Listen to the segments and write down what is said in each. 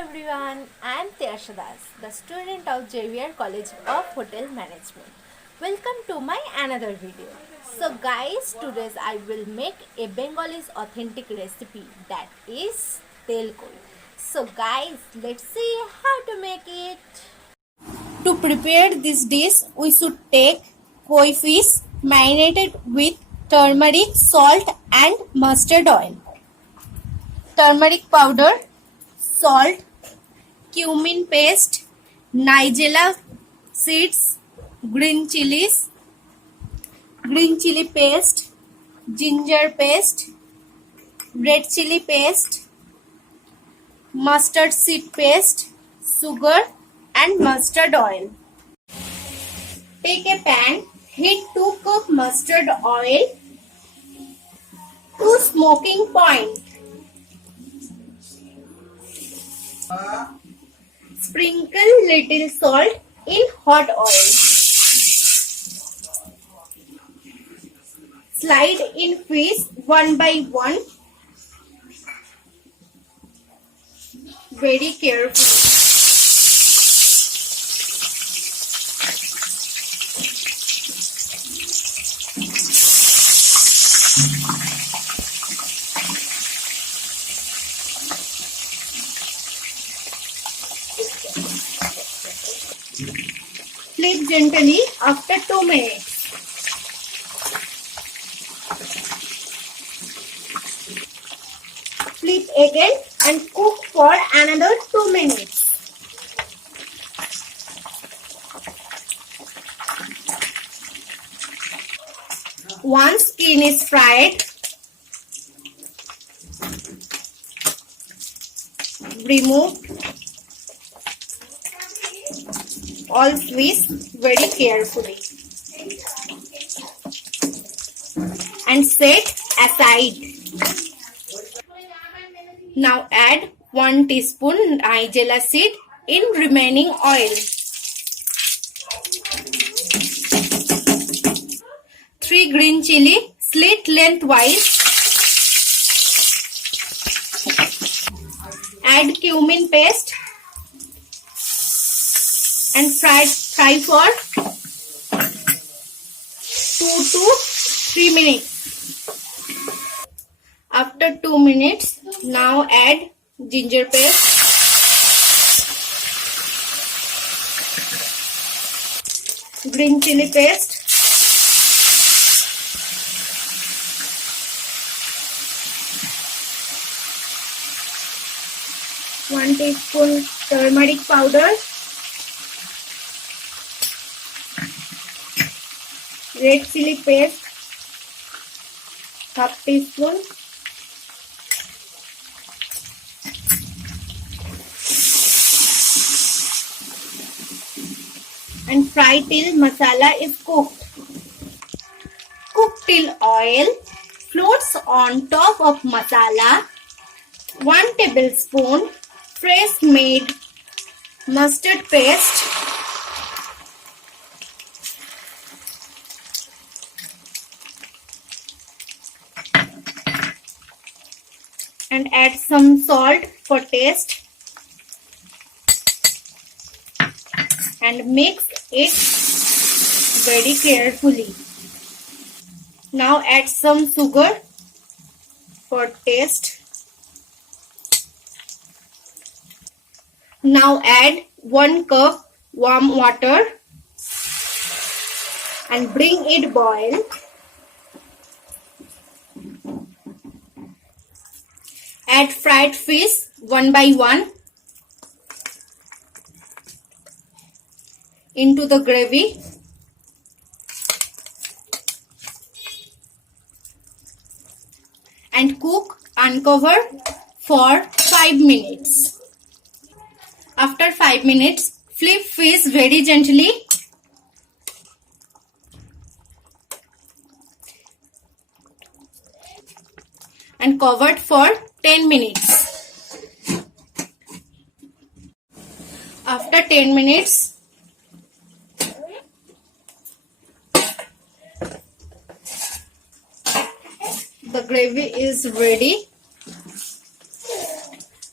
everyone, I am Tyashadas, the student of Xavier College of Hotel Management. Welcome to my another video. So guys, today I will make a Bengalese authentic recipe that is tel koi. So guys, let's see how to make it. To prepare this dish, we should take koi fish marinated with turmeric, salt and mustard oil. Turmeric powder, salt, cumin paste, nigella seeds, green chili paste, ginger paste, red chili paste, mustard seed paste, sugar and mustard oil. Take a pan, heat 2 cup mustard oil to smoking point. Sprinkle little salt in hot oil. Slide in fish one by one. Very carefully. Flip gently after 2 minutes. Flip again and cook for another 2 minutes. Once skin is fried, remove all fish very carefully and set aside. Now add 1 teaspoon nigella seed in remaining oil. 3 green chili slit lengthwise. Add cumin paste and fry for 2 to 3 minutes. After 2 minutes, now add ginger paste, green chili paste, one teaspoon turmeric powder, red chili paste, half teaspoon, and fry till masala is cooked. Cook till oil floats on top of masala. 1 tablespoon fresh made mustard paste, and add some salt for taste and mix it very carefully. Now add some sugar for taste. Now add 1 cup warm water and bring it boil. Add fried fish one by one into the gravy. And cook uncovered for 5 minutes. After 5 minutes, flip fish very gently and covered for 10 minutes. After 10 minutes, the gravy is ready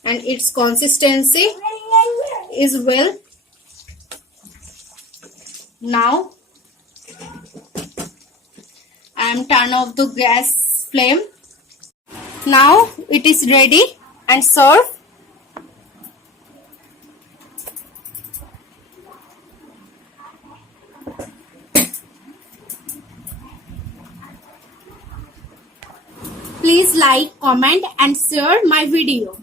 and its consistency is well. Now I am turn off the gas flame. Now it is ready and serve. Please like, comment and share my video.